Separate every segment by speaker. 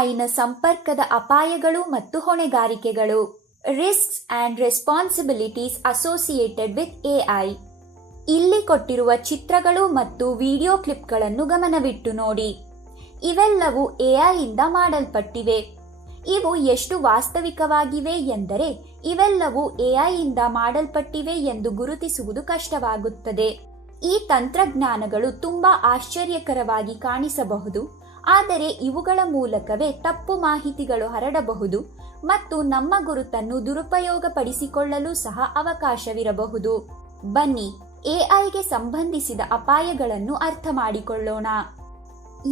Speaker 1: ಎಐನ ಸಂಪರ್ಕದ ಅಪಾಯಗಳು ಮತ್ತು ಹೊಣೆಗಾರಿಕೆಗಳು. Risks and responsibilities associated with AI ಇಲ್ಲಿ ಕೊಟ್ಟಿರುವ ಚಿತ್ರಗಳು ಮತ್ತು ವಿಡಿಯೋ ಕ್ಲಿಪ್ಗಳನ್ನು ಗಮನವಿಟ್ಟು ನೋಡಿ. ಇವೆಲ್ಲವೂ ಎಐಯಿಂದ ಮಾಡಲ್ಪಟ್ಟಿವೆ. ಇವು ಎಷ್ಟು ವಾಸ್ತವಿಕವಾಗಿವೆ ಎಂದರೆ ಇವೆಲ್ಲವೂ ಎಐಯಿಂದ ಮಾಡಲ್ಪಟ್ಟಿವೆ ಎಂದು ಗುರುತಿಸುವುದು ಕಷ್ಟವಾಗುತ್ತದೆ. ಈ ತಂತ್ರಜ್ಞಾನಗಳು ತುಂಬಾ ಆಶ್ಚರ್ಯಕರವಾಗಿ ಕಾಣಿಸಬಹುದು. ಆದರೆ ಇವುಗಳ ಮೂಲಕವೇ ತಪ್ಪು ಮಾಹಿತಿಗಳು ಹರಡಬಹುದು ಮತ್ತು ನಮ್ಮ ಗುರುತನ್ನು ದುರುಪಯೋಗಪಡಿಸಿಕೊಳ್ಳಲು ಸಹ ಅವಕಾಶವಿರಬಹುದು. ಬನ್ನಿ ಎಐಗೆ ಸಂಬಂಧಿಸಿದ ಅಪಾಯಗಳನ್ನು ಅರ್ಥ ಮಾಡಿಕೊಳ್ಳೋಣ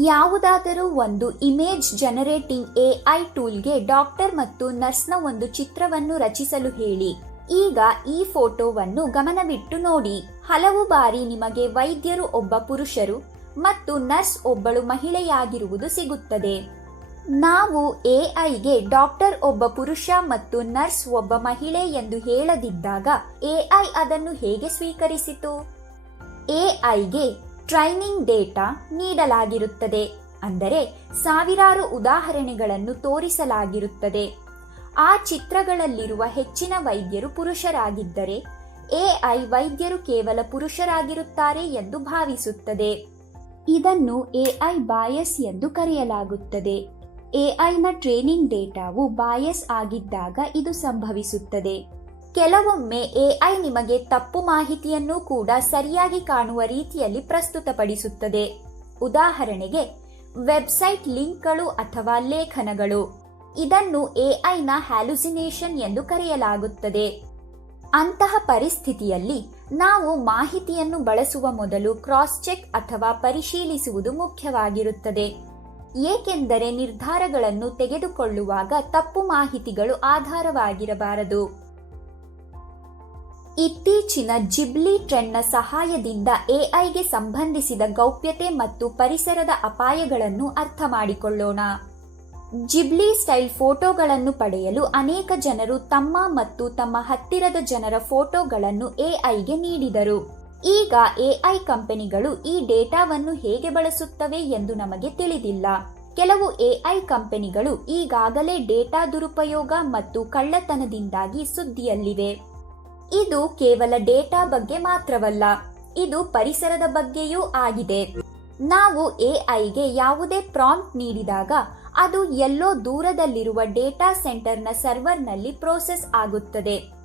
Speaker 1: ಯಾವುದಾದರೂ ಒಂದು ಇಮೇಜ್ ಜನರೇಟಿಂಗ್ ಎಐ ಟೂಲ್ಗೆ ಡಾಕ್ಟರ್ ಮತ್ತು ನರ್ಸ್ನ ಒಂದು ಚಿತ್ರವನ್ನು ರಚಿಸಲು ಹೇಳಿ. ಈಗ ಈ ಫೋಟೋವನ್ನು ಗಮನವಿಟ್ಟು ನೋಡಿ. ಹಲವು ಬಾರಿ ನಿಮಗೆ ವೈದ್ಯರು, ಒಬ್ಬ ಪುರುಷರು ಮತ್ತು ನರ್ಸ್ ಒಬ್ಬಳು ಮಹಿಳೆಯಾಗಿರುವುದು ಸಿಗುತ್ತದೆ. ನಾವು ಎಐಗೆ ಡಾಕ್ಟರ್ ಒಬ್ಬ ಪುರುಷ ಮತ್ತು ನರ್ಸ್ ಒಬ್ಬ ಮಹಿಳೆ ಎಂದು ಹೇಳದಿದ್ದಾಗ ಎಐ ಅದನ್ನು ಹೇಗೆ ಸ್ವೀಕರಿಸಿತು? ಎಐಗೆ ಟ್ರೈನಿಂಗ್ ಡೇಟಾ ನೀಡಲಾಗಿರುತ್ತದೆ. ಅಂದರೆ ಸಾವಿರಾರು ಉದಾಹರಣೆಗಳನ್ನು ತೋರಿಸಲಾಗಿರುತ್ತದೆ. ಆ ಚಿತ್ರಗಳಲ್ಲಿರುವ ಹೆಚ್ಚಿನ ವೈದ್ಯರು ಪುರುಷರಾಗಿದ್ದರೆ ಎಐ ವೈದ್ಯರು ಕೇವಲ ಪುರುಷರಾಗಿರುತ್ತಾರೆ ಎಂದು ಭಾವಿಸುತ್ತದೆ. ಇದನ್ನು ಎಐ ಬಾಯಸ್ ಎಂದು ಕರೆಯಲಾಗುತ್ತದೆ. ಎಐನ ಟ್ರೈನಿಂಗ್ ಡೇಟಾವು ಬಾಯಸ್ ಆಗಿದ್ದಾಗ ಇದು ಸಂಭವಿಸುತ್ತದೆ. ಕೆಲವೊಮ್ಮೆ ಎಐ ನಿಮಗೆ ತಪ್ಪು ಮಾಹಿತಿಯನ್ನು ಕೂಡ ಸರಿಯಾಗಿ ಕಾಣುವ ರೀತಿಯಲ್ಲಿ ಪ್ರಸ್ತುತಪಡಿಸುತ್ತದೆ. ಉದಾಹರಣೆಗೆ ವೆಬ್ಸೈಟ್ ಲಿಂಕ್ಗಳು ಅಥವಾ ಲೇಖನಗಳು. ಇದನ್ನು ಎಐನ ಹ್ಯಾಲುಸಿನೇಷನ್ ಎಂದು ಕರೆಯಲಾಗುತ್ತದೆ. ಅಂತಹ ಪರಿಸ್ಥಿತಿಯಲ್ಲಿ ನಾವು ಮಾಹಿತಿಯನ್ನು ಬಳಸುವ ಮೊದಲು ಕ್ರಾಸ್ ಚೆಕ್ ಅಥವಾ ಪರಿಶೀಲಿಸುವುದು ಮುಖ್ಯವಾಗಿರುತ್ತದೆ. ಏಕೆಂದರೆ ನಿರ್ಧಾರಗಳನ್ನು ತೆಗೆದುಕೊಳ್ಳುವಾಗ ತಪ್ಪು ಮಾಹಿತಿಗಳು ಆಧಾರವಾಗಿರಬಾರದು. ಇತ್ತೀಚಿನ ಜಿಬ್ಲಿ ಟ್ರೆಂಡ್ನ ಸಹಾಯದಿಂದ ಎಐಗೆ ಸಂಬಂಧಿಸಿದ ಗೌಪ್ಯತೆ ಮತ್ತು ಪರಿಸರದ ಅಪಾಯಗಳನ್ನು ಅರ್ಥ ಮಾಡಿಕೊಳ್ಳೋಣ ಜಿಬ್ಲಿ ಸ್ಟೈಲ್ ಫೋಟೋಗಳನ್ನು ಪಡೆಯಲು ಅನೇಕ ಜನರು ತಮ್ಮ ಮತ್ತು ತಮ್ಮ ಹತ್ತಿರದ ಜನರ ಫೋಟೋಗಳನ್ನು ಎಐಗೆ ನೀಡಿದರು. ಈಗ ಎಐ ಕಂಪನಿಗಳು ಈ ಡೇಟಾವನ್ನು ಹೇಗೆ ಬಳಸುತ್ತವೆ ಎಂದು ನಮಗೆ ತಿಳಿದಿಲ್ಲ. ಕೆಲವು ಎಐ ಕಂಪನಿಗಳು ಈಗಾಗಲೇ ಡೇಟಾ ದುರುಪಯೋಗ ಮತ್ತು ಕಳ್ಳತನದಿಂದಾಗಿ ಸುದ್ದಿಯಲ್ಲಿವೆ. ಇದು ಕೇವಲ ಡೇಟಾ ಬಗ್ಗೆ ಮಾತ್ರವಲ್ಲ, ಇದು ಪರಿಸರದ ಬಗ್ಗೆಯೂ ಆಗಿದೆ. ನಾವು ಎಐಗೆ ಯಾವುದೇ ಪ್ರಾಂಪ್ಟ್ ನೀಡಿದಾಗ ಅದು ಎಲ್ಲೋ ದೂರದಲ್ಲಿರುವ ಡೇಟಾ ಸೆಂಟರ್ನ ಸರ್ವರ್ನಲ್ಲಿ ಪ್ರೋಸೆಸ್ ಆಗುತ್ತದೆ.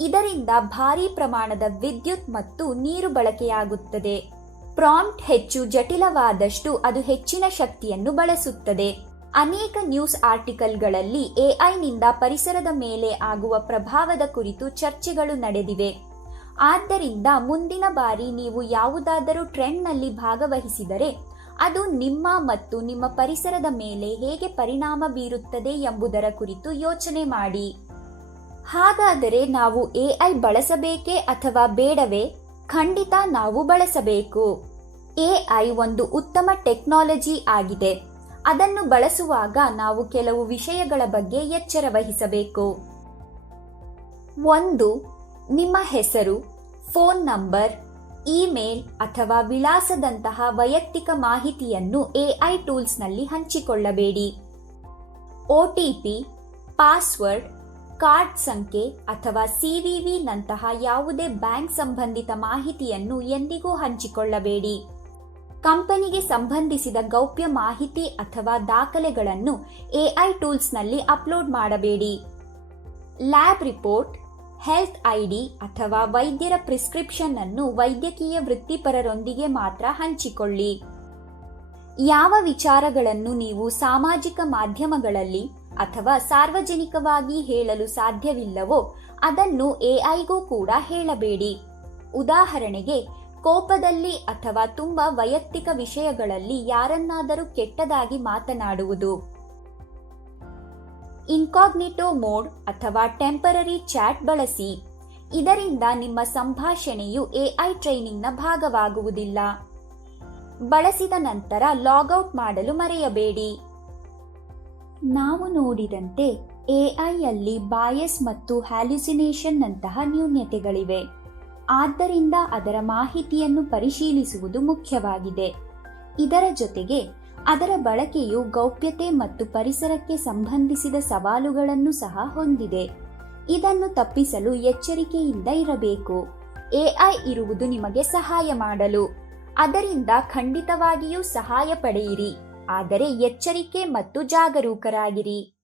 Speaker 1: ಇದರಿಂದ ಭಾರೀ ಪ್ರಮಾಣದ ವಿದ್ಯುತ್ ಮತ್ತು ನೀರು ಬಳಕೆಯಾಗುತ್ತದೆ. ಪ್ರಾಂಪ್ಟ್ ಹೆಚ್ಚು ಜಟಿಲವಾದಷ್ಟು ಅದು ಹೆಚ್ಚಿನ ಶಕ್ತಿಯನ್ನು ಬಳಸುತ್ತದೆ. ಅನೇಕ ನ್ಯೂಸ್ ಆರ್ಟಿಕಲ್ಗಳಲ್ಲಿ ಎಐನಿಂದ ಪರಿಸರದ ಮೇಲೆ ಆಗುವ ಪ್ರಭಾವದ ಕುರಿತು ಚರ್ಚೆಗಳು ನಡೆದಿವೆ. ಆದ್ದರಿಂದ ಮುಂದಿನ ಬಾರಿ ನೀವು ಯಾವುದಾದರೂ ಟ್ರೆಂಡ್ನಲ್ಲಿ ಭಾಗವಹಿಸಿದರೆ ಅದು ನಿಮ್ಮ ಮತ್ತು ನಿಮ್ಮ ಪರಿಸರದ ಮೇಲೆ ಹೇಗೆ ಪರಿಣಾಮ ಬೀರುತ್ತದೆ ಎಂಬುದರ ಕುರಿತು ಯೋಚನೆ ಮಾಡಿ. ಹಾಗಾದರೆ ನಾವು ಎಐ ಬಳಸಬೇಕೇ ಅಥವಾ ಬೇಡವೇ? ಖಂಡಿತ ನಾವು ಬಳಸಬೇಕು. ಎಐ ಒಂದು ಉತ್ತಮ ಟೆಕ್ನಾಲಜಿ ಆಗಿದೆ. ಅದನ್ನು ಬಳಸುವಾಗ ನಾವು ಕೆಲವು ವಿಷಯಗಳ ಬಗ್ಗೆ ಎಚ್ಚರ ವಹಿಸಬೇಕು. ಒಂದು, ನಿಮ್ಮ ಹೆಸರು, ಫೋನ್ ನಂಬರ್ ಇಮೇಲ್ ಅಥವಾ ವಿಳಾಸದಂತಹ ವೈಯಕ್ತಿಕ ಮಾಹಿತಿಯನ್ನು ಎಐ ಟೂಲ್ಸ್ನಲ್ಲಿ ಹಂಚಿಕೊಳ್ಳಬೇಡಿ. ಒಟಿಪಿ ಪಾಸ್ವರ್ಡ್, ಕಾರ್ಡ್ ಸಂಖ್ಯೆ ಅಥವಾ ಸಿವಿವಿ ನಂತಹ ಯಾವುದೇ ಬ್ಯಾಂಕ್ ಸಂಬಂಧಿತ ಮಾಹಿತಿಯನ್ನು ಎಂದಿಗೂ ಹಂಚಿಕೊಳ್ಳಬೇಡಿ. ಕಂಪನಿಗೆ ಸಂಬಂಧಿಸಿದ ಗೌಪ್ಯ ಮಾಹಿತಿ ಅಥವಾ ದಾಖಲೆಗಳನ್ನು ಎಐ ಟೂಲ್ಸ್ನಲ್ಲಿ ಅಪ್ಲೋಡ್ ಮಾಡಬೇಡಿ. ಲ್ಯಾಬ್ ರಿಪೋರ್ಟ್ ಹೆಲ್ತ್ ಐಡಿ ಅಥವಾ ವೈದ್ಯರ ಪ್ರಿಸ್ಕ್ರಿಪ್ಷನ್ ಅನ್ನು ವೈದ್ಯಕೀಯ ವೃತ್ತಿಪರರೊಂದಿಗೆ ಮಾತ್ರ ಹಂಚಿಕೊಳ್ಳಿ. ಯಾವ ವಿಚಾರಗಳನ್ನು ನೀವು ಸಾಮಾಜಿಕ ಮಾಧ್ಯಮಗಳಲ್ಲಿ ಅಥವಾ ಸಾರ್ವಜನಿಕವಾಗಿ ಹೇಳಲು ಸಾಧ್ಯವಿಲ್ಲವೋ ಅದನ್ನು ಎಐಗೂ ಕೂಡ ಹೇಳಬೇಡಿ. ಉದಾಹರಣೆಗೆ, ಕೋಪದಲ್ಲಿ ಅಥವಾ ತುಂಬಾ ವೈಯಕ್ತಿಕ ವಿಷಯಗಳಲ್ಲಿ ಯಾರನ್ನಾದರೂ ಕೆಟ್ಟದಾಗಿ ಮಾತನಾಡುವುದು. ಇನ್ಕಾಗ್ನಿಟೋ ಮೋಡ್ ಅಥವಾ ಟೆಂಪರರಿ ಚಾಟ್ ಬಳಸಿ. ಇದರಿಂದ ನಿಮ್ಮ ಸಂಭಾಷಣೆಯು ಎಐ ಟ್ರೈನಿಂಗ್ನ ಭಾಗವಾಗುವುದಿಲ್ಲ. ಬಳಸಿದ ನಂತರ ಲಾಗೌಟ್ ಮಾಡಲು ಮರೆಯಬೇಡಿ. ನಾವು ನೋಡಿದಂತೆ ಎಐಯಲ್ಲಿ ಬಾಯಸ್ ಮತ್ತು ಹ್ಯಾಲ್ಯುಸಿನೇಷನ್ನಂತಹ ನ್ಯೂನ್ಯತೆಗಳಿವೆ. ಆದ್ದರಿಂದ ಅದರ ಮಾಹಿತಿಯನ್ನು ಪರಿಶೀಲಿಸುವುದು ಮುಖ್ಯವಾಗಿದೆ. ಇದರ ಜೊತೆಗೆ ಅದರ ಬಳಕೆಯು ಗೌಪ್ಯತೆ ಮತ್ತು ಪರಿಸರಕ್ಕೆ ಸಂಬಂಧಿಸಿದ ಸವಾಲುಗಳನ್ನು ಸಹ ಹೊಂದಿದೆ. ಇದನ್ನು ತಪ್ಪಿಸಲು ಎಚ್ಚರಿಕೆಯಿಂದ ಇರಬೇಕು. ಎಐ ಇರುವುದು ನಿಮಗೆ ಸಹಾಯ ಮಾಡಲು. ಅದರಿಂದ ಖಂಡಿತವಾಗಿಯೂ ಸಹಾಯ ಪಡೆಯಿರಿ. ಆದರೆ ಎಚ್ಚರಿಕೆ ಮತ್ತು ಜಾಗರೂಕರಾಗಿರಿ.